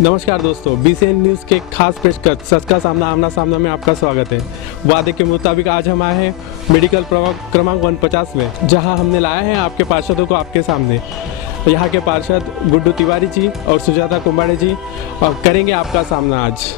नमस्कार दोस्तों, BCN news के खास पेशकश सच का सामना आमना सामना में आपका स्वागत है। वादे के मुताबिक आज हम आए हैं मेडिकल क्रमांक 150 में, जहां हमने लाया है आपके पार्षदों को आपके सामने। यहाँ के पार्षद गुड्डू तिवारी जी और सुजाता कुंबाड़े जी करेंगे आपका सामना आज।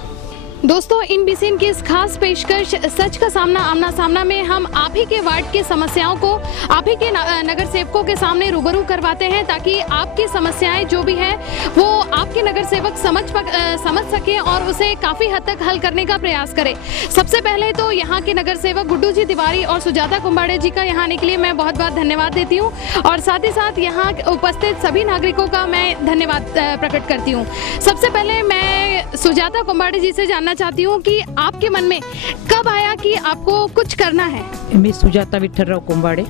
दोस्तों, इन BCN की इस खास पेशकश सच का सामना आमना सामना में हम आप ही के वार्ड की समस्याओं को आप ही के नगर सेवकों के सामने रूबरू करवाते हैं, ताकि आपकी समस्याएं जो भी है वो आपके नगर सेवक समझ सकें और उसे काफ़ी हद तक हल करने का प्रयास करें। सबसे पहले तो यहाँ के नगर सेवक गुड्डू जी तिवारी और सुजाता कुंबाड़े जी का यहाँ आने के लिए मैं बहुत बहुत धन्यवाद देती हूँ, और साथ ही साथ यहाँ उपस्थित सभी नागरिकों का मैं धन्यवाद प्रकट करती हूँ। सबसे पहले मैं सुजाता कुंबाड़े जी से जानना चाहती हूँ कि आपके मन में कब आया कि आपको कुछ करना है? मी सुजाता विठ्ठलराव कुंबाड़े,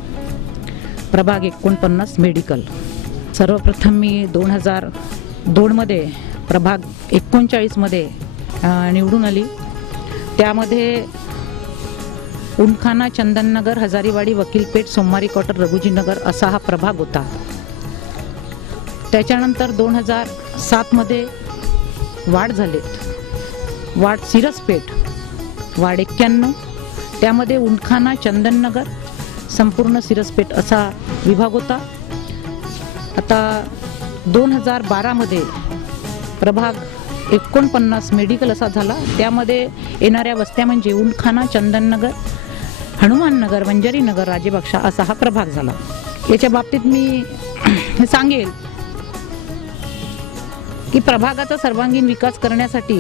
प्रभाग 49 मेडिकल। सर्वप्रथम मी 2002 मध्ये प्रभाग 39 मध्ये निवडून आली। त्यामध्ये उनखाना, चंदननगर, हजारीवाडी, वकीलपेठ, सोमवारी क्वार्टर, रघुजीनगर असा हा प्रभाग होता। त्याच्यानंतर 2007 मध्ये वाढ झालेत। वार्ड सिरसपेठ, वार्ड 91, त्यामध्ये उनखाना, चंदननगर, संपूर्ण सिरसपेठ असा विभाग होता। आता 2012 मध्ये प्रभाग 49 मेडिकल असा झाला। त्यामध्ये येणाऱ्या वस्त्या म्हणजे उनखाना, चंदननगर, हनुमाननगर, वंजारीनगर, राजेबक्षा असा हा प्रभाग झाला। याच्या बाबतीत मी सांगेल की प्रभागाचा सर्वांगीण विकास करण्यासाठी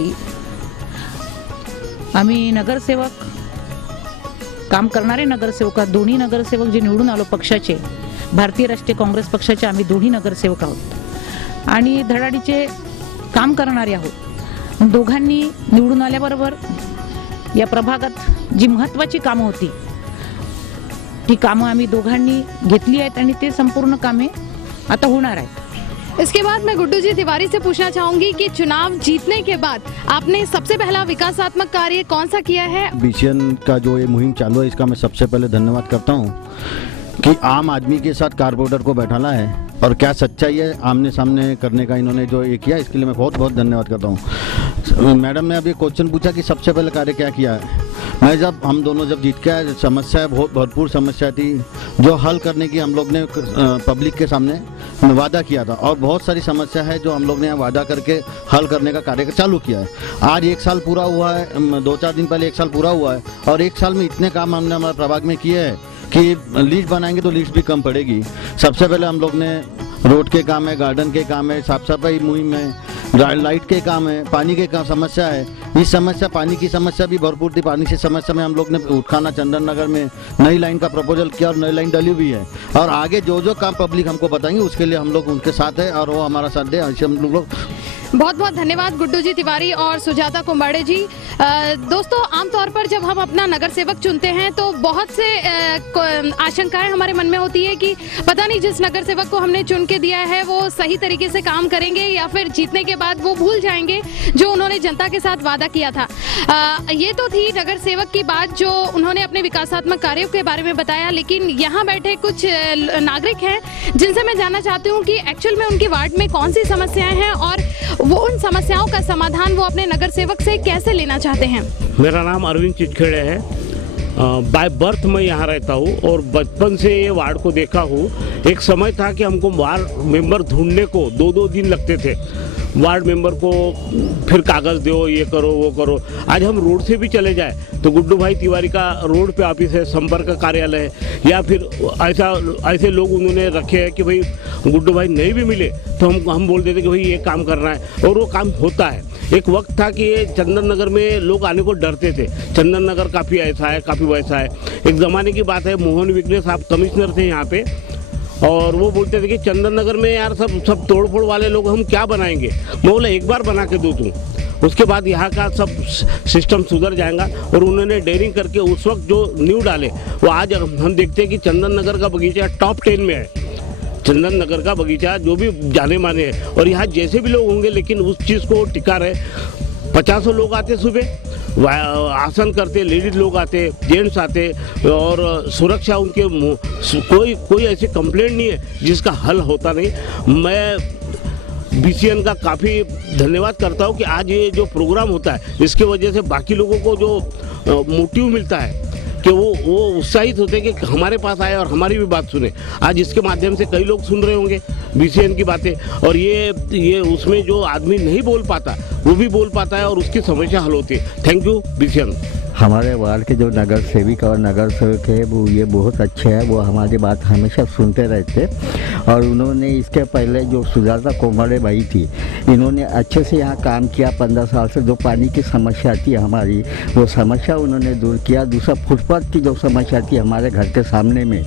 आम्ही नगरसेवक, काम करणारे नगरसेवक, दोन्ही नगरसेवक जे निवडून आलो पक्षाचे, भारतीय राष्ट्रीय काँग्रेस पक्षाचे आम्ही दोन्ही नगरसेवक आहोत आणि धडाडीचे काम करणारे आहोत। दोघांनी निवडून आल्याबरोबर या प्रभागात जी महत्त्वाची कामं होती ती कामं आम्ही दोघांनी घेतली आहेत आणि ते संपूर्ण कामे आता होणार आहेत। इसके बाद मैं गुड्डू जी तिवारी से पूछना चाहूंगी कि चुनाव जीतने के बाद आपने सबसे पहला विकासात्मक कार्य कौन सा किया है? BCN का जो ये मुहिम चालू है, इसका मैं सबसे पहले धन्यवाद करता हूँ कि आम आदमी के साथ कारपोरेटर को बैठाना है और क्या सच्चाई है आमने सामने करने का इन्होंने जो ये किया, इसके लिए मैं बहुत बहुत धन्यवाद करता हूँ। मैडम ने अभी क्वेश्चन पूछा कि सबसे पहले कार्य क्या किया है। हम दोनों जब जीत के आए, समस्या बहुत भरपूर समस्या थी जो हल करने की हम लोग ने पब्लिक के सामने वादा किया था, और बहुत सारी समस्या है जो हम लोग ने वादा करके हल करने का कार्य चालू किया है। आज 1 साल पूरा हुआ है, 2-4 दिन पहले 1 साल पूरा हुआ है, और 1 साल में इतने काम हमने हमारे प्रभाग में किए हैं कि लिस्ट बनाएंगे तो लिस्ट भी कम पड़ेगी। सबसे पहले हम लोग ने रोड के काम है, गार्डन के काम है, साफ सफाई मुहिम है, लाइट के काम है, पानी के काम समस्या है। इस समस्या, पानी की समस्या भी भरपूर थी। पानी की समस्या में हम लोग ने उनखाना, चंदननगर में नई लाइन का प्रपोजल किया और नई लाइन डली भी है, और आगे जो जो काम पब्लिक हमको बताएंगे उसके लिए हम लोग उनके साथ है और वो हमारा साथ दे, ऐसे हम लोग। बहुत बहुत धन्यवाद गुड्डू जी तिवारी और सुजाता कुंबाड़े जी। दोस्तों, आमतौर पर जब हम अपना नगर सेवक चुनते हैं तो बहुत से आशंकाएं हमारे मन में होती है कि पता नहीं जिस नगर सेवक को हमने चुन के दिया है वो सही तरीके से काम करेंगे या फिर जीतने के बाद वो भूल जाएंगे जो उन्होंने जनता के साथ वादा किया था। ये तो थी नगर सेवक की बात जो उन्होंने अपने विकासात्मक कार्यों के बारे में बताया, लेकिन यहाँ बैठे कुछ नागरिक हैं जिनसे मैं जानना चाहती हूँ कि एक्चुअल में उनके वार्ड में कौन सी समस्याएं हैं और वो उन समस्याओं का समाधान वो अपने नगर सेवक से कैसे लेना चाहते हैं। मेरा नाम अरविंद चिटखेड़े है। बाय बर्थ मैं यहाँ रहता हूँ और बचपन से ये वार्ड को देखा हूँ। एक समय था कि हमको वार्ड मेंबर ढूंढने को 2-2 दिन लगते थे। वार्ड मेंबर को फिर कागज़ दो, ये करो, वो करो। आज हम रोड से भी चले जाए तो गुड्डू भाई तिवारी का रोड पे ऑफिस है, संपर्क कार्यालय है, या फिर ऐसे लोग उन्होंने रखे हैं कि भाई गुड्डू भाई नहीं भी मिले तो हम बोल देते कि भाई ये काम करना है, और वो काम होता है। एक वक्त था कि ये चंदननगर में लोग आने को डरते थे। चंदननगर काफ़ी ऐसा है, काफ़ी वैसा है। एक ज़माने की बात है, मोहन विग्ने साहब कमिश्नर थे यहाँ पे, और वो बोलते थे कि चंदननगर में यार सब तोड़फोड़ वाले लोग हम क्या बनाएंगे। मैं बोला एक बार बना के दो तुम, उसके बाद यहाँ का सब सिस्टम सुधर जाएगा। और उन्होंने डेयरिंग करके उस वक्त जो नींव डाले वो आज हम देखते हैं कि चंदननगर का बगीचा टॉप 10 में है। चंदननगर का बगीचा जो भी जाने माने है, और यहाँ जैसे भी लोग होंगे लेकिन उस चीज़ को टिका रहे। 50 लोग आते सुबह, आसन करते, लेडीज लोग आते, जेंट्स आते, और सुरक्षा उनके कोई ऐसी कंप्लेंट नहीं है जिसका हल होता नहीं। मैं बीसीएन का काफ़ी धन्यवाद करता हूँ कि आज ये जो प्रोग्राम होता है इसके वजह से बाकी लोगों को जो मोटिव मिलता है कि वो उत्साहित होते हैं कि हमारे पास आए और हमारी भी बात सुने। आज इसके माध्यम से कई लोग सुन रहे होंगे बीसीएन की बातें, और ये उसमें जो आदमी नहीं बोल पाता वो भी बोल पाता है और उसकी समस्या हल होती है। Thank you BCN. हमारे वार्ड के जो नगर सेविका और नगर सेवक है वो ये बहुत अच्छे हैं, वो हमारी बात हमेशा सुनते रहते। और उन्होंने इसके पहले जो सुजाता कोमड़े भाई थी, इन्होंने अच्छे से यहाँ काम किया 15 साल से। जो पानी की समस्या थी हमारी, वो समस्या उन्होंने दूर किया। दूसरा फुटपाथ की जो समस्या थी हमारे घर के सामने में,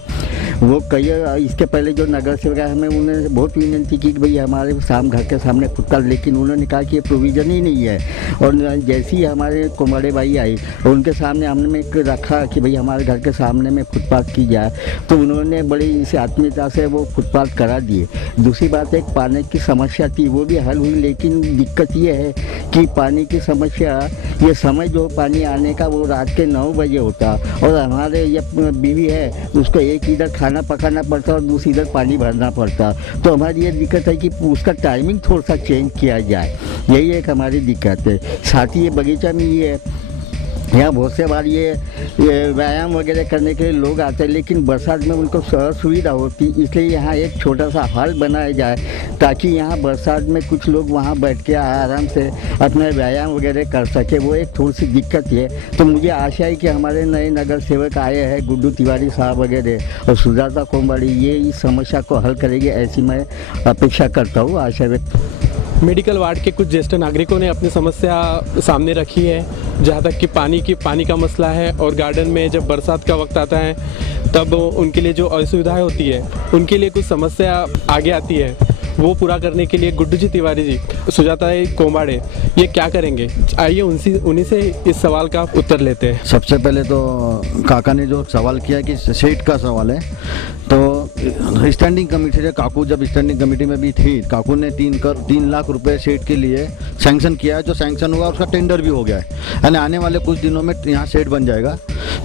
वो कई इसके पहले जो नगर सेवक है हमें उन्होंने बहुत विनती की कि भाई हमारे घर के सामने फुटपाथ, लेकिन उन्होंने कहा कि ये प्रोविज़न ही नहीं है। और जैसे ही हमारे कोमड़े भाई आए उनके सामने हमने रखा कि भाई हमारे घर के सामने में फुटपाथ की जाए, तो उन्होंने बड़ी इस आत्मीयता से वो फुटपाथ करा दिए। दूसरी बात एक पानी की समस्या थी, वो भी हल हुई, लेकिन दिक्कत ये है कि पानी की समस्या, ये समय जो पानी आने का वो रात के 9 बजे होता, और हमारे ये बीवी है उसको एक इधर खाना पकाना पड़ता और दूसरी इधर पानी भरना पड़ता। तो हमारी ये दिक्कत है कि उसका टाइमिंग थोड़ा सा चेंज किया जाए, यही एक हमारी दिक्कत है। साथ ही ये बगीचा में ये है, यहाँ बहुत से बार ये व्यायाम वगैरह करने के लिए लोग आते हैं, लेकिन बरसात में उनको सुविधा होती, इसलिए यहाँ एक छोटा सा हॉल बनाया जाए ताकि यहाँ बरसात में कुछ लोग वहाँ बैठ के आराम से अपना व्यायाम वगैरह कर सके। वो एक थोड़ी सी दिक्कत है। तो मुझे आशा है कि हमारे नए नगर सेवक आए हैं गुड्डू तिवारी साहब वगैरह और सुजाता कोमड़ी, ये इस समस्या को हल करेंगे, ऐसी मैं अपेक्षा करता हूँ, आशा व्यक्त। मेडिकल वार्ड के कुछ ज्येष्ठ नागरिकों ने अपनी समस्या सामने रखी है, जहाँ तक कि पानी का मसला है। और गार्डन में जब बरसात का वक्त आता है तब उनके लिए जो असुविधाएं होती है, उनके लिए कुछ समस्या आगे आती है, वो पूरा करने के लिए गुड्डू जी तिवारी जी, सुजाता कोमड़े, ये क्या करेंगे? आइए उन्हीं से इस सवाल का उत्तर लेते हैं। सबसे पहले तो काका ने जो सवाल किया कि सीट का सवाल है, तो स्टैंडिंग कमेटी से काकू जब स्टैंडिंग कमेटी में भी थी, काकू ने 3 लाख रुपए सेट के लिए सैंक्शन किया है। जो सैंक्शन हुआ उसका टेंडर भी हो गया है, यानी आने वाले कुछ दिनों में यहाँ सेट बन जाएगा।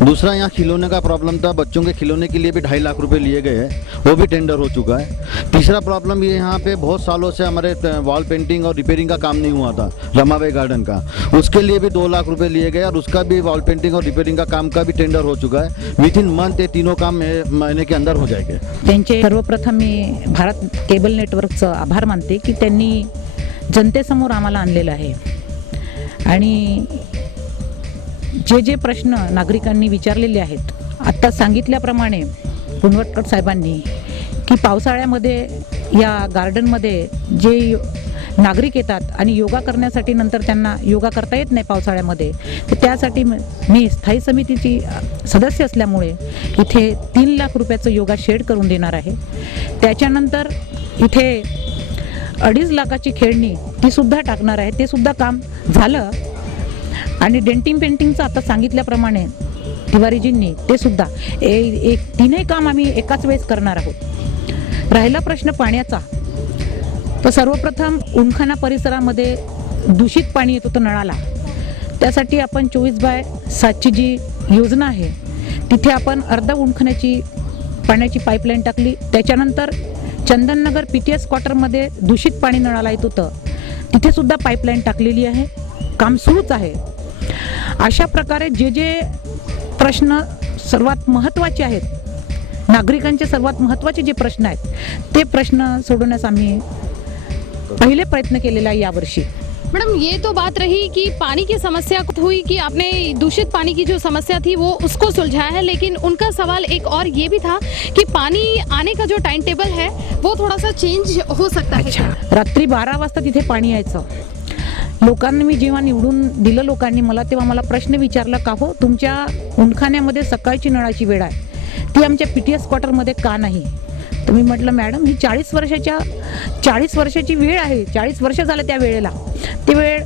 दूसरा, यहाँ खिलौने का प्रॉब्लम था, बच्चों के खिलौने के लिए भी 2.5 लाख रुपए लिए गए हैं, वो भी टेंडर हो चुका है। तीसरा प्रॉब्लम ये, यहाँ पे बहुत सालों से हमारे वॉल पेंटिंग और रिपेयरिंग का काम नहीं हुआ था रमाबाई गार्डन का, उसके लिए भी 2 लाख रुपए लिए गए और उसका भी वॉल पेंटिंग और रिपेयरिंग का काम का भी टेंडर हो चुका है। विथिन मंथ ये तीनों काम महीने के अंदर हो जाएंगे। त्यांचे सर्वप्रथम मी भारत केबल नेटवर्कचं आभार मानते की त्यांनी जनतेसमोर आम्हाला आणलेलं आहे आणि जे प्रश्न नागरिकांनी विचारलेले आहेत, आत्ता सांगितल्याप्रमाणे पुनवटकर साहेबांनी की पावसाळ्यामध्ये या गार्डनमध्ये जे नागरिक येतात आणि योगा करण्यासाठी नंतर त्यांना योगा करता येत नाही पावसाळ्यामध्ये, तर त्यासाठी मी स्थायी समितीची सदस्य असल्यामुळे इथे 3 लाख रुपयाचं योगा शेड करून देणार आहे। त्याच्यानंतर इथे 2.5 लाखाची खेळणी ती सुद्धा टाकणार आहे, ते सुद्धा काम झालं। आणि डेंटिंग पेंटिंगचं आता सांगितल्याप्रमाणे तिवारीजींनी ते सुद्धा एक 3ही काम आम्ही एकाच वेळेस करणार आहोत। राहिला प्रश्न पाण्याचा, तर सर्वप्रथम उनखाना परिसरामध्ये दूषित पाणी येत होतं नळाला, त्यासाठी आपण 24/7ची जी योजना आहे तिथे आपण अर्धा उनखान्याची पाण्याची पाईपलाईन टाकली। त्याच्यानंतर चंदननगर PTS क्वार्टरमध्ये दूषित पाणी नळाला येत होतं, तिथे सुद्धा पाईपलाईन टाकलेली आहे, काम सुरूच आहे। अशा प्रकारे जे प्रश्न सर्वात महत्त्वाचे आहेत, नागरिकांचे सर्वात महत्त्वाचे जे प्रश्न आहेत ते प्रश्न सोडवण्यास आम्ही पहले प्रयत्न केलेला है यावर्षी। मैडम, ये तो बात रही कि पानी की समस्या हुई कि आपने दूषित पानी की जो समस्या थी वो उसको सुलझाया है, लेकिन उनका सवाल एक और ये भी था कि पानी आने का जो टाइम टेबल है वो थोड़ा सा चेंज हो सकता है। अच्छा, रात्री 12 वाजता तिथे पाणी यायचं। लोकांनी, मी जेव्हा निवडून दिलं लोकांनी मला, तेव्हा मला प्रश्न विचारला का हो तुमच्या उनखान्यामध्ये सकाळची नळाची वेळ आहे, ती आमच्या PTS क्वार्टरमध्ये का नाही? तर मी म्हटलं मॅडम ही 40 वर्षाची वेळ आहे, 40 वर्ष झालं त्या वेळेला, ती वेळ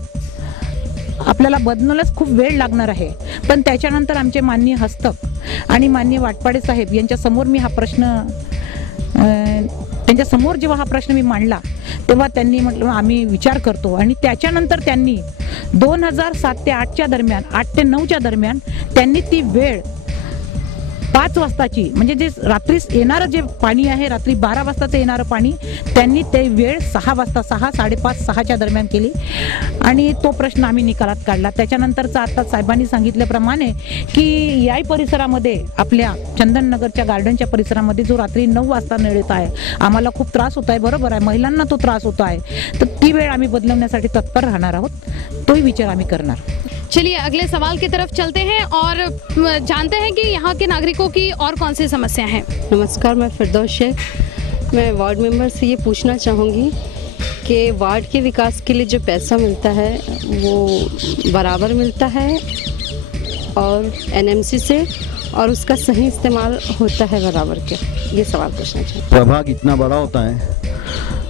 आपल्याला बदलण्यास खूप वेळ लागणार आहे। पण त्याच्यानंतर आमचे माननीय हस्तक आणि माननीय वाटपाडे साहेब यांच्या समोर मी हा प्रश्न त्यांच्या समोर जेव्हा हा प्रश्न मी मांडला तेव्हा त्यांनी म्हटलं आम्ही विचार करतो, आणि त्याच्यानंतर त्यांनी 2007 ते 8च्या दरम्यान, 8 ते 9च्या दरम्यान त्यांनी ती वेळ 5 वाजताची म्हणजे जे रात्री येणारं जे पाणी आहे, रात्री 12 वाजताचं येणारं पाणी त्यांनी ते वेळ 6 वाजता 6, 5:30, 6च्या दरम्यान केली आणि तो प्रश्न आम्ही निकालात काढला. त्याच्यानंतरचा आता साहेबांनी सांगितल्याप्रमाणे की याही परिसरामध्ये आपल्या चंदननगरच्या गार्डनच्या परिसरामध्ये जो रात्री 9 वाजता नळ येत आहे, आम्हाला खूप त्रास होत आहे. बरोबर आहे, महिलांना तो त्रास होत आहे, तर ती वेळ आम्ही बदलवण्यासाठी तत्पर राहणार आहोत. तोही विचार आम्ही करणार. चलिए अगले सवाल की तरफ चलते हैं और जानते हैं कि यहाँ के नागरिकों की और कौन सी समस्या हैं। नमस्कार, मैं फिरदौस शेख। मैं वार्ड मेंबर से ये पूछना चाहूँगी कि वार्ड के विकास के लिए जो पैसा मिलता है वो बराबर मिलता है और एनएमसी से, और उसका सही इस्तेमाल होता है बराबर के? ये सवाल पूछना चाहिए। प्रभाग इतना बड़ा होता है,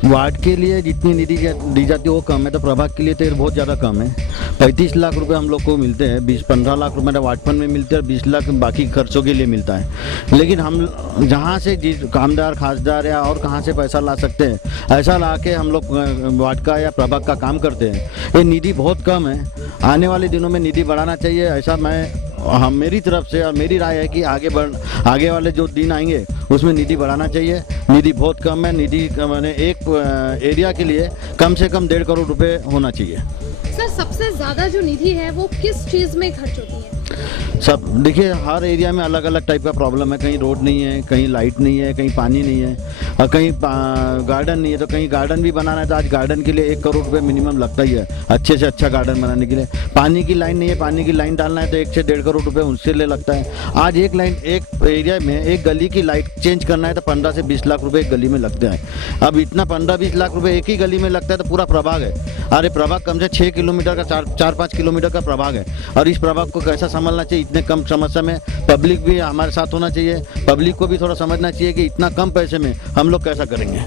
वार्ड के लिए जितनी निधि दी जाती है वो कम है, तो प्रभाग के लिए तो बहुत ज़्यादा कम है। 35 लाख रुपए हम लोग को मिलते हैं, 20-15 लाख रुपए वार्ड फंड में मिलते हैं और 20 लाख बाकी खर्चों के लिए मिलता है। लेकिन हम जहाँ से जिस कामदार खासदार या और कहाँ से पैसा ला सकते हैं, ऐसा ला के हम लोग वार्ड का या प्रभाग का काम करते हैं। ये निधि बहुत कम है, आने वाले दिनों में निधि बढ़ाना चाहिए, ऐसा हम मेरी तरफ से और मेरी राय है कि आगे वाले जो दिन आएंगे उसमें निधि बढ़ाना चाहिए। निधि बहुत कम है, निधि मैंने एक एरिया के लिए कम से कम 1.5 करोड़ रुपए होना चाहिए। सर, सबसे ज़्यादा जो निधि है वो किस चीज़ में खर्च होती है? सब देखिए, हर एरिया में अलग अलग टाइप का प्रॉब्लम है। कहीं रोड नहीं है, कहीं लाइट नहीं है, कहीं पानी नहीं है और कहीं गार्डन नहीं है। तो कहीं गार्डन भी बनाना है तो आज गार्डन के लिए 1 करोड़ रुपए मिनिमम लगता ही है, अच्छे से अच्छा गार्डन बनाने के लिए। पानी की लाइन नहीं है, पानी की लाइन डालना है तो 1 से 1.5 करोड़ रुपए उससे ले लगता है। आज एक एरिया में एक गली की लाइट चेंज करना है तो 15 से 20 लाख रुपए एक गली में लगते हैं। अब इतना 15-20 लाख रुपए एक ही गली में लगता है तो पूरा प्रभाग है। अरे प्रभाग कम से 6 किलोमीटर का 4-5 किलोमीटर का प्रभाग है और इस प्रभाग को कैसा संभालना चाहिए? इतने कम समस्या में पब्लिक भी हमारे साथ होना चाहिए, पब्लिक को भी थोड़ा समझना चाहिए कि इतना कम पैसे में हम लोग कैसा करेंगे।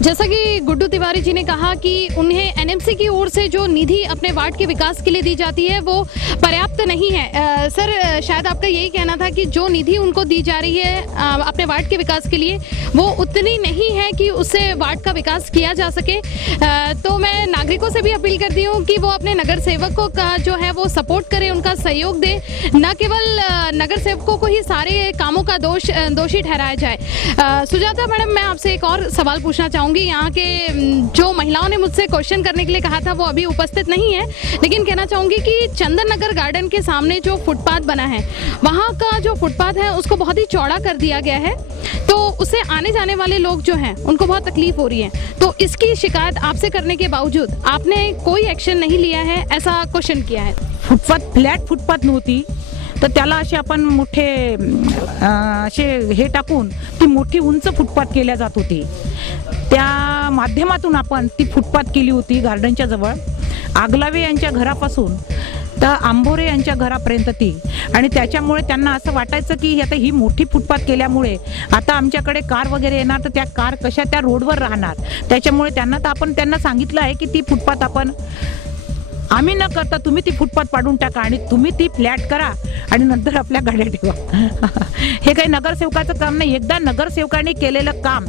जैसा कि गुड्डू तिवारी जी ने कहा कि उन्हें एनएमसी की ओर से जो निधि अपने वार्ड के विकास के लिए दी जाती है वो पर्याप्त नहीं है। सर, शायद आपका यही कहना था कि जो निधि उनको दी जा रही है अपने वार्ड के विकास के लिए वो उतनी नहीं है कि उससे वार्ड का विकास किया जा सके। तो मैं नागरिकों से भी अपील करती हूँ कि वो अपने नगर सेवकों का जो है वो सपोर्ट करें, उनका सहयोग दें, न केवल नगर सेवकों को ही सारे कामों का दोषी ठहराया जाए। सुजाता मैडम, मैं आपसे एक और सवाल पूछना चाहूँगी। यहाँ के जो महिलाओं ने मुझसे क्वेश्चन करने के लिए कहा था वो अभी उपस्थित नहीं है, लेकिन कहना चाहूँगी कि चंदन नगर गार्डन के सामने जो फुटपाथ बना है, वहाँ का जो फुटपाथ है उसको बहुत ही चौड़ा कर दिया गया है, तो उससे आने जाने वाले लोग जो हैं उनको बहुत तकलीफ हो रही है। तो इसकी शिकायत आपसे करने के बावजूद आपने कोई एक्शन नहीं लिया है, ऐसा क्वेश्चन किया है। फुटपाथ फ्लॅट फुटपाथ नव्हती तर त्याला असे आपण मोठे असे हे टाकून ती मोठी उंच फुटपाथ केल्या जात होती। त्या माध्यमातून आपण ती फुटपाथ केली होती गार्डनच्या जवळ, आगलावे यांच्या घरापासून तर आंबोरे यांच्या घरापर्यंत ती, आणि त्याच्यामुळे त्यांना असं वाटायचं की आता ही मोठी फुटपाथ केल्यामुळे आता आमच्याकडे कार वगैरे येणार तर त्या कार कशा त्या रोडवर राहणार। त्याच्यामुळे त्यांना सांगितलं आहे की ती फुटपाथ आम्ही न करता तुम्ही ती फुटपाथ पाडून टाका आणि तुम्ही ती फ्लॅट करा आणि नंतर आपल्या गाड्या ठेवा। हे काही नगरसेवकाचं काम नाही। एकदा नगरसेवकाने केलेलं काम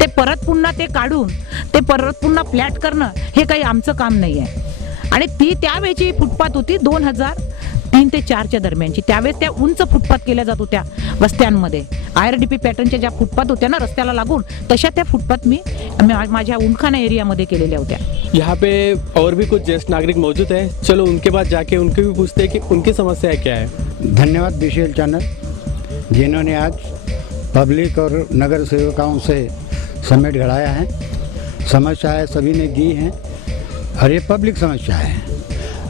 ते परत पुन्हा ते काढून ते परत पुन्हा फ्लॅट करणं हे काही आमचं काम नाही आहे। आणि ती त्यावेळची फुटपाथ होती 2003 ते 4च्या दरम्यानची। त्यावेळेस त्या उंच फुटपाथ केल्या जात होत्या वस्त्यांमध्ये, IRDP पॅटर्नच्या ज्या फुटपाथ होत्या ना रस्त्याला लागून, तशा त्या फुटपाथ मी माझ्या उमखाना एरियामध्ये केलेल्या होत्या। यहाँ पे और भी कुछ ज्येष्ठ नागरिक मौजूद हैं, चलो उनके पास जाके उनके भी पूछते हैं कि उनकी समस्या क्या है। धन्यवाद BCL चैनल, जिन्होंने आज पब्लिक और नगर सेवकों से समेट गढ़ाया है। समस्याएं सभी ने दी हैं और ये पब्लिक समस्या है।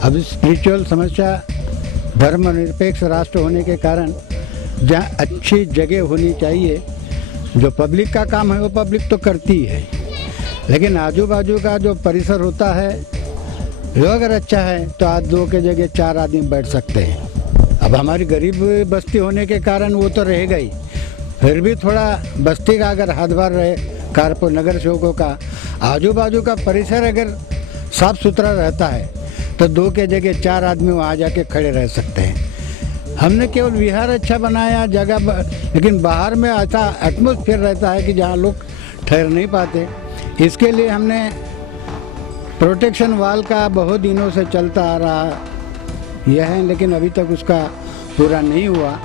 अब स्पिरिचुअल समस्या धर्मनिरपेक्ष राष्ट्र होने के कारण जहाँ अच्छी जगह होनी चाहिए, जो पब्लिक का काम है वो पब्लिक तो करती है, लेकिन आजू बाजू का जो परिसर होता है वो अगर अच्छा है तो आज 2 के जगह 4 आदमी बैठ सकते हैं। अब हमारी गरीब बस्ती होने के कारण वो तो रहेगा ही, फिर भी थोड़ा बस्ती का अगर हाथभार रहे नगर सेवकों का, आजू बाजू का परिसर अगर साफ सुथरा रहता है तो 2 के जगह 4 आदमी वहाँ जाके खड़े रह सकते हैं। हमने केवल विहार अच्छा बनाया जगह, लेकिन बाहर में ऐसा एटमॉस्फेयर रहता है कि जहाँ लोग ठहर नहीं पाते। इसके लिए हमने प्रोटेक्शन वाल का बहुत दिनों से चलता आ रहा यह है, लेकिन अभी तक उसका पूरा नहीं हुआ।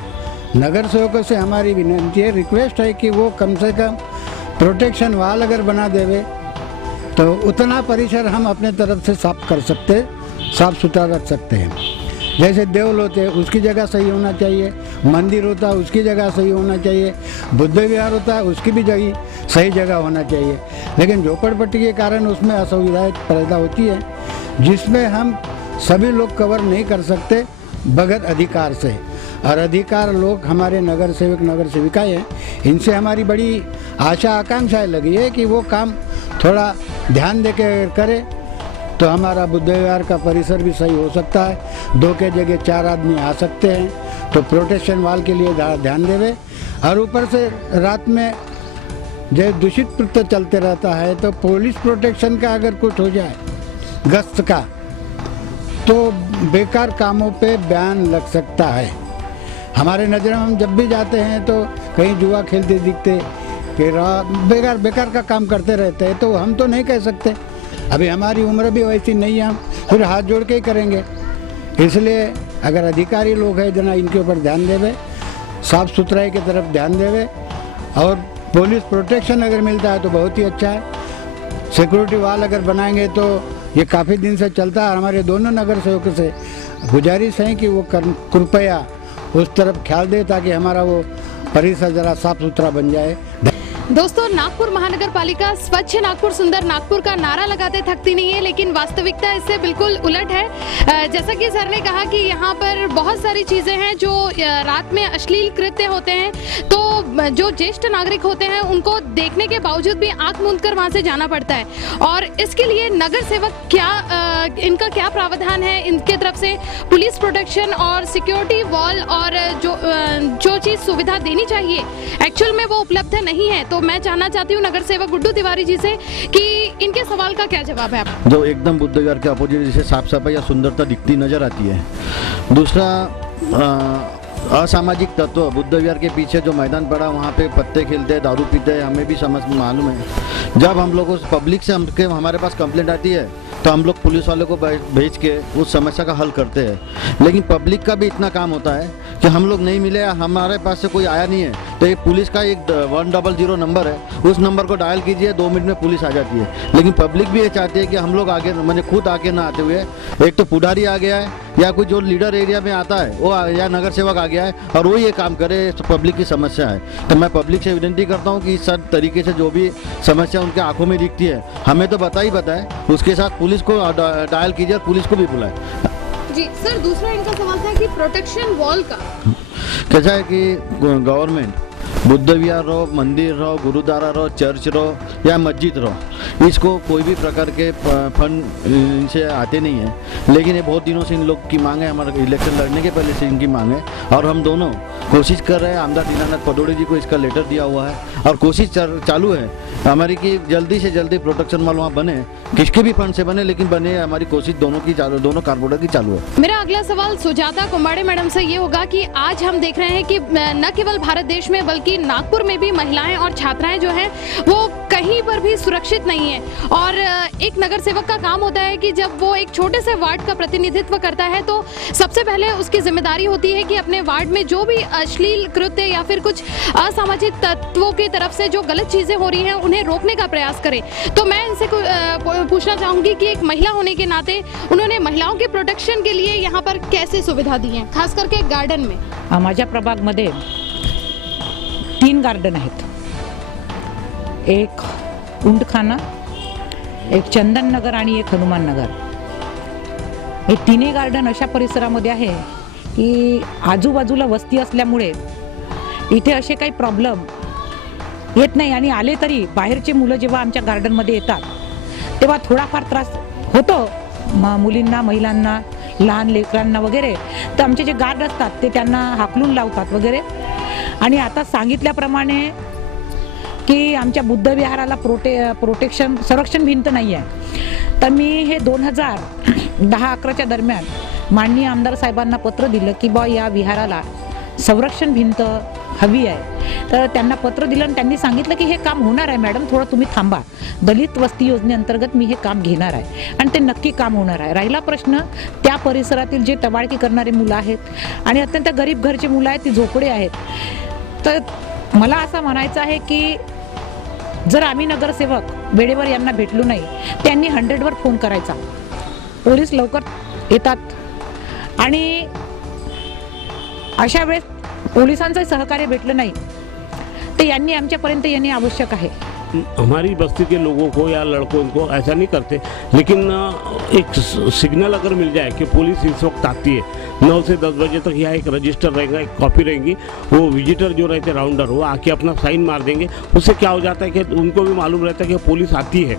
नगर सेवकों से हमारी विनती है, रिक्वेस्ट है कि वो कम से कम प्रोटेक्शन वाल अगर बना देवे तो उतना परिसर हम अपने तरफ से साफ कर सकते, साफ सुथरा रख सकते हैं। जैसे देवल होते हैं उसकी जगह सही होना चाहिए, मंदिर होता है उसकी जगह सही होना चाहिए, बुद्ध विहार होता है उसकी भी जगह सही जगह होना चाहिए। लेकिन झोपड़पट्टी के कारण उसमें असुविधाएं पैदा होती है, जिसमें हम सभी लोग कवर नहीं कर सकते बगैर अधिकार से। और अधिकार लोग हमारे नगर सेवक नगर सेविकाएँ हैं, इनसे हमारी बड़ी आशा आकांक्षाएँ लगी है कि वो काम थोड़ा ध्यान दे के करे तो हमारा बुद्ध विहार का परिसर भी सही हो सकता है। 2 के जगह 4 आदमी आ सकते हैं, तो प्रोटेक्शन वाल के लिए ध्यान देवे। और ऊपर से रात में जो दूषित कृत्य चलते रहता है तो पुलिस प्रोटेक्शन का अगर कुछ हो जाए गश्त का, तो बेकार कामों पे बैन लग सकता है। हमारे नज़र में हम जब भी जाते हैं तो कहीं जुआ खेलते दिखते कि बेकार का काम करते रहते हैं, तो हम तो नहीं कह सकते, अभी हमारी उम्र भी वैसी नहीं है, हम फिर हाथ जोड़ के ही करेंगे। इसलिए अगर अधिकारी लोग हैं जना इनके ऊपर ध्यान देवे, साफ सुथराई की तरफ ध्यान देवे, और पुलिस प्रोटेक्शन अगर मिलता है तो बहुत ही अच्छा है। सिक्योरिटी वाल अगर बनाएंगे तो ये काफ़ी दिन से चलता है। हमारे दोनों नगर सेवकों से गुजारिश है कि वो कृपया उस तरफ ख्याल दे ताकि हमारा वो परिसर ज़रा साफ सुथरा बन जाए। दोस्तों, नागपुर महानगर पालिका स्वच्छ नागपुर सुंदर नागपुर का नारा लगाते थकती नहीं है, लेकिन वास्तविकता इससे बिल्कुल उलट है। जैसा कि सर ने कहा कि यहाँ पर बहुत सारी चीज़ें हैं जो रात में अश्लील कृत्य होते हैं, तो जो ज्येष्ठ नागरिक होते हैं उनको देखने के बावजूद भी आंख मूंद कर वहाँ से जाना पड़ता है। और इसके लिए नगर सेवक इनका क्या प्रावधान है, इनके तरफ से पुलिस प्रोटेक्शन और सिक्योरिटी वॉल और जो चीज़ सुविधा देनी चाहिए एक्चुअल में वो उपलब्ध नहीं है। तो मैं जानना चाहती हूँ नगर सेवक गुड्डू तिवारी जी से कि इनके सवाल का क्या जवाब है आप? जो एकदम बुद्ध विहार के अपोजिट जिसे साफ सफाई या सुंदरता दिखती नजर आती है। दूसरा, असामाजिक तत्व बुद्ध विहार के पीछे जो मैदान पड़ा वहाँ पे पत्ते खेलते हैं, दारू पीते हैं, हमें भी समझ मालूम है। जब हम लोग उस पब्लिक से हमारे पास कंप्लेंट आती है तो हम लोग पुलिस वाले को भेज के उस समस्या का हल करते हैं। लेकिन पब्लिक का भी इतना काम होता है कि हम लोग नहीं मिले, हमारे पास से कोई आया नहीं है, तो एक पुलिस का एक 100 नंबर है, उस नंबर को डायल कीजिए, 2 मिनट में पुलिस आ जाती है। लेकिन पब्लिक भी ये चाहती है कि हम लोग आगे मैंने खुद आके ना आते हुए, एक तो पुडारी आ गया है या कोई जो लीडर एरिया में आता है वो या नगर सेवक आ गया है और वो ये काम करे, तो पब्लिक की समस्या है। तो मैं पब्लिक से विनती करता हूँ कि इस तरीके से जो भी समस्या उनके आंखों में दिखती है हमें तो बताए, उसके साथ पुलिस को डायल कीजिए और पुलिस को भी बुलाए। जी सर, दूसरा इनका सवाल था कि प्रोटेक्शन वॉल का कैसा है कि गवर्नमेंट बुद्ध विहार रहो, मंदिर रहो, गुरुद्वारा रहो, चर्च रहो या मस्जिद रहो, इसको कोई भी प्रकार के फंड इनसे आते नहीं है। लेकिन ये बहुत दिनों से इन लोग की मांग है, हमारे इलेक्शन लड़ने के पहले से इनकी मांग है और हम दोनों कोशिश कर रहे हैं। आमदार दीनानाथ पटोड़ी जी को इसका लेटर दिया हुआ है और कोशिश चालू है हमारी कि जल्दी से जल्दी प्रोटेक्शन वॉल वहाँ बने, किसके भी फंड से बने लेकिन बने। हमारी कोशिश दोनों कारपोरेटर की चालू है। मेरा अगला सवाल सुजाता कुंबाड़े मैडम से ये होगा कि आज हम देख रहे हैं कि न केवल भारत देश में बल्कि नागपुर में भी महिलाएं और छात्राएं जो हैं वो कहीं पर भी सुरक्षित नहीं है। और एक नगर सेवक का काम होता है कि जब वो एक छोटे से वार्ड का प्रतिनिधित्व करता है तो सबसे पहले उसकी जिम्मेदारी होती है कि अपने वार्ड में जो भी अश्लील कृत्य या फिर कुछ असामाजिक तत्वों की तरफ से जो गलत चीजें हो रही हैं उन्हें रोकने का प्रयास करे। तो मैं इनसे पूछना चाहूंगी कि एक महिला होने के नाते उन्होंने महिलाओं के प्रोटेक्शन के लिए यहाँ पर कैसे सुविधा दी है, खास करके गार्डन में? माझ्या प्रभागमध्ये 3 गार्डन आहेत, एक उंटखाना, एक चंदन नगर आणि एक हनुमान नगर। हे तिन्ही गार्डन अशा परिसरामध्ये आहे की आजूबाजूला वस्ती असल्यामुळे इथे असे काही प्रॉब्लेम येत नाही आणि आले तरी बाहेरचे मुलं जेव्हा आमच्या गार्डनमध्ये येतात तेव्हा थोडाफार त्रास होतो मुलींना, महिलांना, लहान लेकरांना वगैरे। तर आमचे जे गार्ड असतात ते त्यांना हाकलून लावतात वगैरे। आणि आता सांगितल्याप्रमाणे की आमच्या बुद्ध विहाराला प्रोटेक्शन संरक्षण भिंत नाही आहे, तर मी हे 2010-11च्या दरम्यान माननीय आमदार साहेबांना पत्र दिलं की बा या विहाराला संरक्षण भिंत हवी आहे. तर त्यांना पत्र दिलं आणि त्यांनी सांगितलं की हे काम होणार आहे मॅडम, थोडं तुम्ही थांबा, दलित वस्ती योजनेअंतर्गत मी हे काम घेणार आहे आणि ते नक्की काम होणार आहे. राहिला प्रश्न त्या परिसरातील जे टवाळकी करणारे मुलं आहेत आणि अत्यंत गरीब घरचे मुलं आहेत, ती झोपडे आहेत. तर मला असं म्हणायचं आहे की जर आम्ही नगरसेवक वेळेवर यांना भेटलो नाही, त्यांनी 100वर फोन करायचा, पोलीस लवकर येतात आणि अशा वेळेस पोलिसांचं सहकार्य भेटलं नाही तर यांनी आमच्यापर्यंत येणे आवश्यक आहे. हमारी बस्ती के लोगों को या लड़कों को ऐसा नहीं करते, लेकिन एक सिग्नल अगर मिल जाए कि पुलिस इस वक्त आती है 9 से 10 बजे तक, यहाँ एक रजिस्टर रहेगा, एक कॉपी रहेंगी, वो विजिटर जो रहते राउंडर वो आके अपना साइन मार देंगे. उससे क्या हो जाता है कि उनको भी मालूम रहता है कि पुलिस आती है,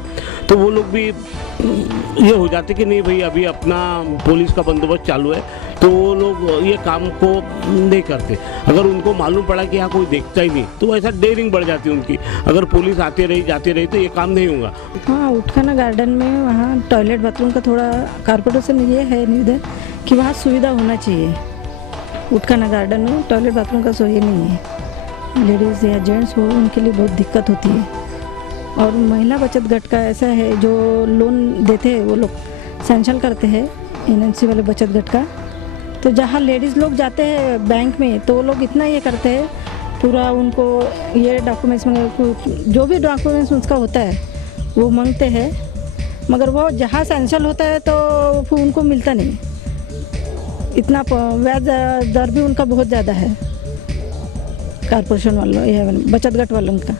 तो वो लोग भी ये हो जाते कि नहीं भाई अभी अपना पुलिस का बंदोबस्त चालू है, तो वो लोग ये काम को नहीं करते. अगर उनको मालूम पड़ा कि यहाँ कोई देखता ही नहीं तो ऐसा डेयरिंग बढ़ जाती है उनकी. अगर पुलिस आती रही जाती रही तो ये काम नहीं होगा. हाँ, उठखाना गार्डन में वहाँ टॉयलेट बाथरूम का थोड़ा कॉर्पोरेशन ये है निवेदन कि वहाँ सुविधा होना चाहिए. उठखाना गार्डन में टॉयलेट बाथरूम का ये नहीं है, लेडीज़ या जेंट्स हो उनके लिए बहुत दिक्कत होती है. और महिला बचत गट का ऐसा है जो लोन देते हैं वो लोग सैंक्शन करते हैं एनएनसी वाले बचत गट का. तो जहाँ लेडीज़ लोग जाते हैं बैंक में तो वो लोग इतना ये करते हैं, पूरा उनको ये डॉक्यूमेंट्स जो भी डॉक्यूमेंट्स उसका होता है वो मांगते हैं, मगर वो जहाँ सैंक्शन होता है तो उनको मिलता नहीं. इतना ब्याज दर भी उनका बहुत ज़्यादा है कॉर्पोरेशन वालों या बचत गट वालों का.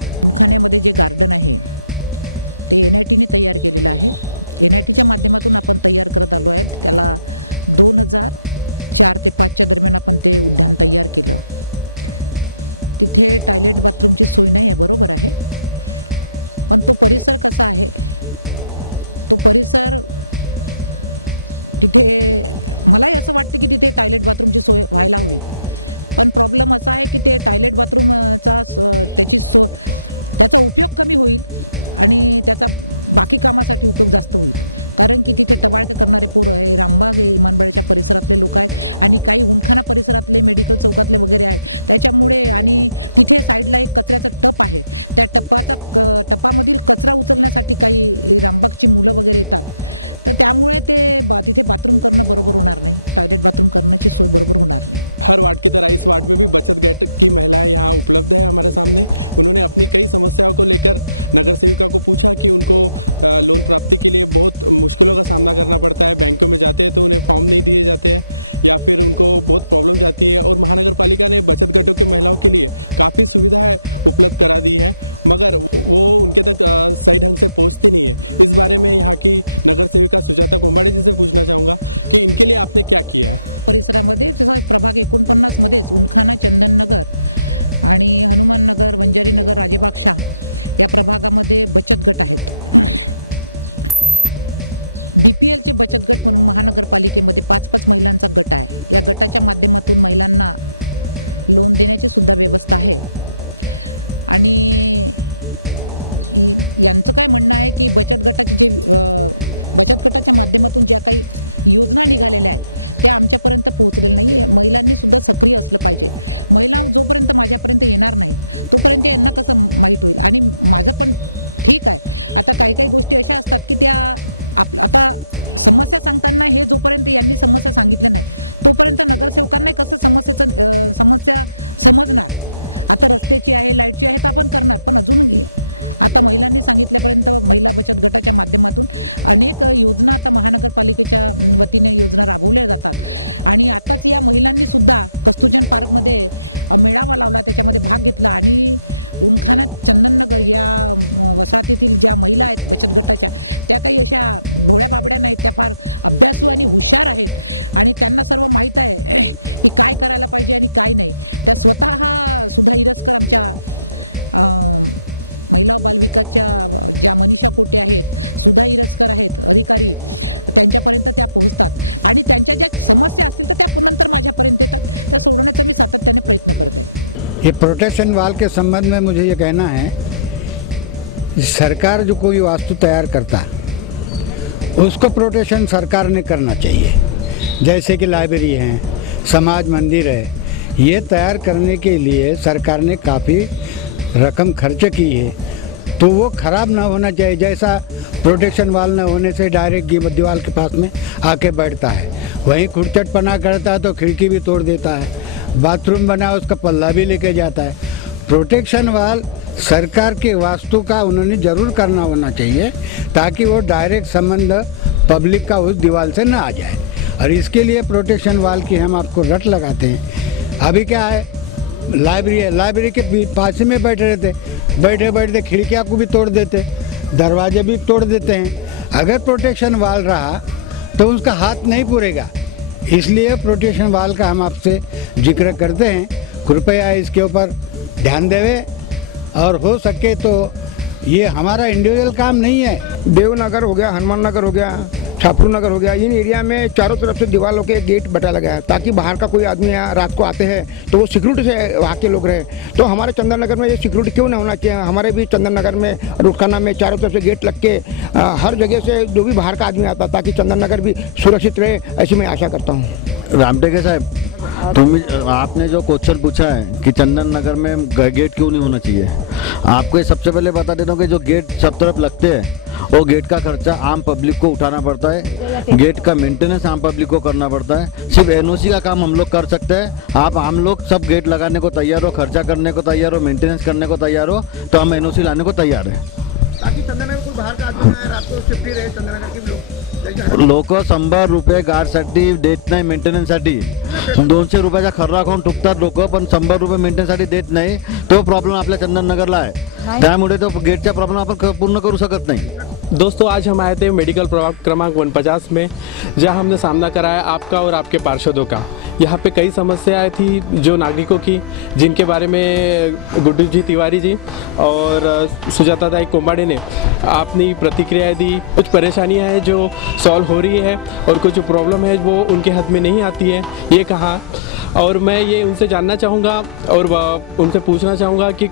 ये प्रोटेक्शन वाल के संबंध में मुझे ये कहना है, सरकार जो कोई वास्तु तैयार करता उसको प्रोटेक्शन सरकार ने करना चाहिए. जैसे कि लाइब्रेरी है, समाज मंदिर है, ये तैयार करने के लिए सरकार ने काफ़ी रकम खर्च की है, तो वो ख़राब ना होना चाहिए। जैसा प्रोटेक्शन वाल न होने से डायरेक्ट दीवार के पास में आके बैठता है, वहीं खुरचटपना करता है तो खिड़की भी तोड़ देता है, बाथरूम बना उसका पल्ला भी लेके जाता है। प्रोटेक्शन वाल सरकार के वास्तु का उन्होंने ज़रूर करना होना चाहिए, ताकि वो डायरेक्ट संबंध पब्लिक का उस दीवार से ना आ जाए। और इसके लिए प्रोटेक्शन वाल की हम आपको रट लगाते हैं। अभी क्या है, लाइब्रेरी है, लाइब्रेरी के पास में बैठे रहते, बैठे बैठते खिड़कियाँ को भी तोड़ देते, दरवाजे भी तोड़ देते हैं। अगर प्रोटेक्शन वाल रहा तो उसका हाथ नहीं पूरेगा, इसलिए प्रोटेक्शन वाल का हम आपसे जिक्र करते हैं। कृपया इसके ऊपर ध्यान देवे, और हो सके तो ये हमारा इंडिविजुअल काम नहीं है। देवनगर हो गया, हनुमान नगर हो गया, छापुर नगर हो गया, इन एरिया में चारों तरफ से दीवारों के गेट बटा लगा है, ताकि बाहर का कोई आदमी यहाँ रात को आते हैं तो वो सिक्योरिटी से वहाँ के लोग रहे। तो हमारे चंदन नगर में ये सिक्योरिटी क्यों नहीं होना चाहिए? हमारे भी चंदन नगर में, रुखसाना में चारों तरफ से गेट लग के हर जगह से जो भी बाहर का आदमी आता, ताकि चंदन नगर भी सुरक्षित रहे, ऐसी मैं आशा करता हूँ। रामटेके साहब, आपने जो क्वेश्चन पूछा है कि चंदन नगर में गेट क्यों नहीं होना चाहिए, आपको ये सबसे पहले बता देता हूँ कि जो गेट सब तरफ लगते हैं वो गेट का खर्चा आम पब्लिक को उठाना पड़ता है, गेट का मेंटेनेंस आम पब्लिक को करना पड़ता है। सिर्फ एनओसी का काम हम लोग कर सकते हैं। आप आम लोग सब गेट लगाने को तैयार हो, खर्चा करने को तैयार हो, मेंटेनेंस करने को तैयार हो, तो हम एनओसी लाने को तैयार है, ताकि चंदननगर कोई बाहर का आदमी आए, रात को सेफ्टी रहे चंदननगर के लोग। लोक 100 रुपये गार्डसाठी देत नाही, मेंटेनन्ससाठी 200 रुपयाचा खर्रा खाऊन टुकतात लोक, पण 100 रुपये मेंटेनन्ससाठी देत नाही। तो प्रॉब्लेम आपल्या चंदन नगरला आहे, त्यामुळे तो गेटचा प्रॉब्लेम आपण पूर्ण करू शकत नाही। दोस्तों, आज हम आए थे मेडिकल प्रभाग क्रमांक 49 में, जहां हमने सामना कराया आपका और आपके पार्षदों का। यहाँ पे कई समस्याएं थी जो नागरिकों की, जिनके बारे में गुड्डू जी तिवारी जी और सुजाता दाई कोम्बाडे ने अपनी प्रतिक्रिया दी। कुछ परेशानियां हैं जो सॉल्व हो रही है और कुछ प्रॉब्लम है वो उनके हाथ में नहीं आती है, ये कहा। और मैं ये उनसे जानना चाहूँगा और उनसे पूछना चाहूँगा कि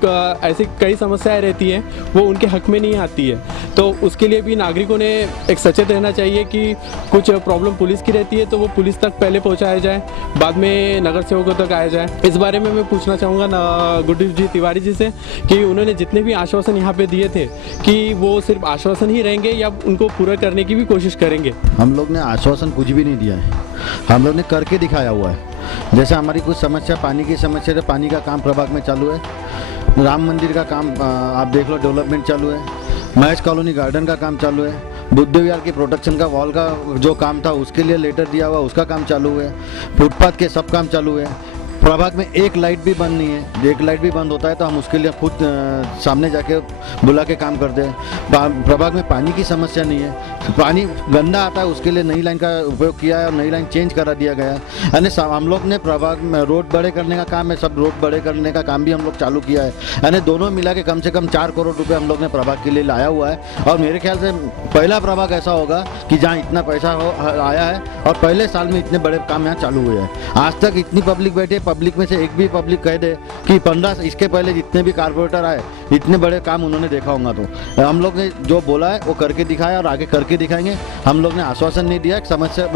ऐसी कई समस्याएं रहती हैं वो उनके हक में नहीं आती है, तो उसके लिए भी नागरिकों ने एक सचेत रहना चाहिए कि कुछ प्रॉब्लम पुलिस की रहती है तो वो पुलिस तक पहले पहुँचाया जाए, बाद में नगर सेवकों तक आया जाए। इस बारे में मैं पूछना चाहूँगा गुड्डू जी तिवारी जी से कि उन्होंने जितने भी आश्वासन यहाँ पे दिए थे कि वो सिर्फ आश्वासन ही रहेंगे या उनको पूरा करने की भी कोशिश करेंगे। हम लोग ने आश्वासन कुछ भी नहीं दिया है, हम लोग ने करके दिखाया हुआ है। जैसे हमारी कुछ समस्या, पानी की समस्या है, पानी का काम प्रभाग में चालू है, राम मंदिर का काम आप देख लो डेवलपमेंट चालू है, महेश कॉलोनी गार्डन का काम चालू है, बुद्ध विहार की प्रोटेक्शन का वॉल का जो काम था उसके लिए लेटर दिया हुआ उसका काम चालू है, फुटपाथ के सब काम चालू है। प्रभाग में एक लाइट भी बंद नहीं है, एक लाइट भी बंद होता है तो हम उसके लिए खुद सामने जाके बुला के काम करते हैं। प्रभाग में पानी की समस्या नहीं है, पानी गंदा आता है उसके लिए नई लाइन का उपयोग किया है और नई लाइन चेंज करा दिया गया है। यानी हम लोग ने प्रभाग में रोड बड़े करने का काम है, सब रोड बड़े करने का काम भी हम लोग चालू किया है। यानी दोनों मिला के कम से कम 4 करोड़ रुपए हम लोग ने प्रभाग के लिए लाया हुआ है। और मेरे ख्याल से पहला प्रभाग ऐसा होगा कि जहाँ इतना पैसा आया है और पहले साल में इतने बड़े काम यहाँ चालू हुए हैं। आज तक इतनी पब्लिक बैठे, पब्लिक में से एक भी पब्लिक कह दे कि 15 इसके पहले जितने भी कारपोरेटर आए इतने बड़े काम उन्होंने देखा होगा। तो हम लोग ने जो बोला है वो करके दिखाया और आगे करके दिखाएंगे। हम लोग ने आश्वासन नहीं दिया, समस्या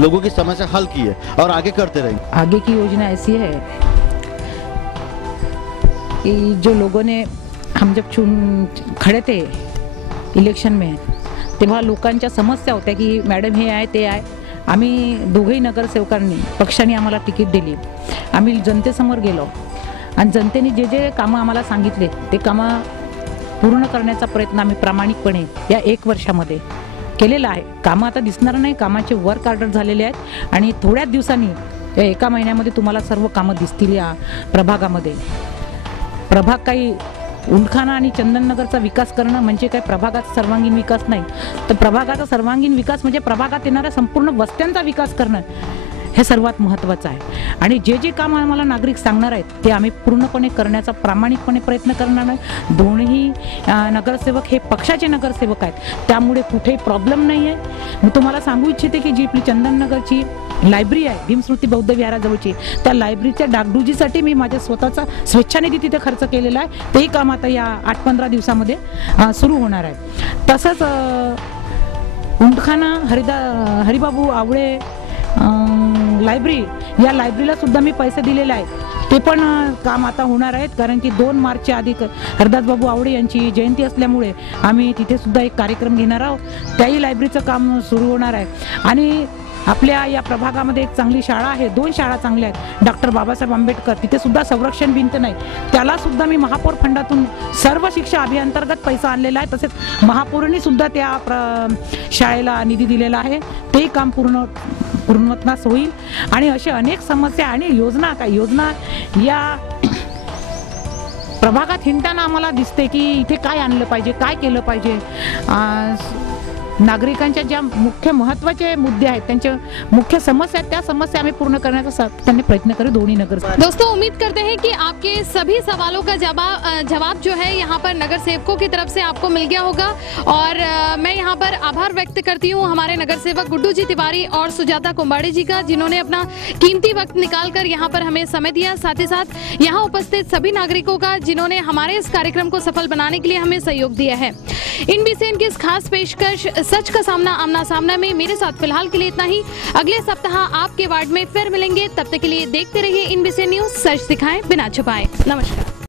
लोगों की समस्या हल की है और आगे करते रहेंगे। आगे की योजना ऐसी है कि जो लोगों ने, हम जब खड़े थे इलेक्शन में तेव्हा लोकांच्या समस्या होत्या की मॅडम हे आहे ते आहे। आम्ही दोघेही नगरसेवकांनी, पक्षाने आम्हाला तिकीट दिली, आम्ही जनतेसमोर गेलो आणि जनतेने जे जे कामं आम्हाला सांगितले ते कामं पूर्ण करण्याचा प्रयत्न आम्ही प्रामाणिकपणे या 1 वर्षामध्ये केलेला आहे। कामं आता दिसणार नाही, कामाचे वर्क ऑर्डर झालेले आहेत आणि थोड्याच दिवसांनी या 1 महिन्यामध्ये तुम्हाला सर्व कामं दिसतील या प्रभागामध्ये। प्रभाग काही उंडखाना आणि चंदननगरचा विकास करणं म्हणजे काय प्रभागाचा सर्वांगीण विकास नाही, तर प्रभागाचा सर्वांगीण विकास म्हणजे प्रभागात येणाऱ्या संपूर्ण वस्त्यांचा विकास करणं हे सर्वात महत्त्वाचं आहे। आणि जे जे काम आम्हाला नागरिक सांगणार आहेत ते आम्ही पूर्णपणे करण्याचा प्रामाणिकपणे प्रयत्न करणार आहे। दोन्ही नगरसेवक हे पक्षाचे नगरसेवक आहेत, त्यामुळे कुठेही प्रॉब्लेम नाही आहे। मी तुम्हाला सांगू इच्छिते की जी आपली चंदननगरची लायब्ररी आहे भीमस्मृती बौद्ध विहाराजवळची, त्या लायब्ररीच्या डागडुजीसाठी मी माझ्या स्वतःचा स्वेच्छानिधी तिथे खर्च केलेला आहे। तेही काम आता या 8-15 दिवसामध्ये सुरू होणार आहे। तसंच उंडखाना हरिबाबू आवळे लायब्ररी, या लायब्ररीला सुद्धा मी पैसे दिलेले आहेत. ते पण काम आता होणार आहेत, कारण की 2 मार्चच्या आधी हरदासबाबू आवडे यांची जयंती असल्यामुळे आम्ही तिथे सुद्धा एक कार्यक्रम घेणार आहोत. त्याही लायब्ररीचं काम सुरू होणार आहे. आणि आपल्या या प्रभागामध्ये एक चांगली शाळा आहे, 2 शाळा चांगल्या आहेत. डॉक्टर बाबासाहेब आंबेडकर, तिथे सुद्धा संरक्षण भिंत नाही, त्याला सुद्धा मी महापौर फंडातून सर्व शिक्षा अभियानांतर्गत पैसा आणलेला आहे. तसेच महापौरांनी सुद्धा त्या शाळेला निधी दिलेला आहे. तेही काम पूर्णत्वास होईल. आणि असे अनेक समस्या आणि योजना या प्रभागात हिंडताना आम्हाला दिसते की इथे काय आणलं पाहिजे, काय केलं पाहिजे. नागरिकांच्या ज्या मुख्य महत्त्वाचे मुद्दे आहेत, त्यांच्या मुख्य समस्या आहेत, त्या समस्या आम्ही पूर्ण करण्याचा सातत्याने प्रयत्न करें दोनों नगर से. दोस्तों, उम्मीद करते हैं कि आपके सभी सवालों का जवाब जो है यहाँ पर नगर सेवकों की तरफ से आपको मिल गया होगा. और मैं यहाँ पर आभार व्यक्त करती हूँ हमारे नगर सेवक गुड्डू जी तिवारी और सुजाता कुंबाड़े जी का, जिन्होंने अपना कीमती वक्त निकालकर यहाँ पर हमें समय दिया. साथ ही साथ यहाँ उपस्थित सभी नागरिकों का, जिन्होंने हमारे इस कार्यक्रम को सफल बनाने के लिए हमें सहयोग दिया है. INBCN की इस खास पेशकश सच का सामना आमना सामना में मेरे साथ फिलहाल के लिए इतना ही. अगले सप्ताह आपके वार्ड में फिर मिलेंगे. तब तक के लिए देखते रहिए INBCN न्यूज़, सच दिखाएं बिना छुपाए. नमस्कार.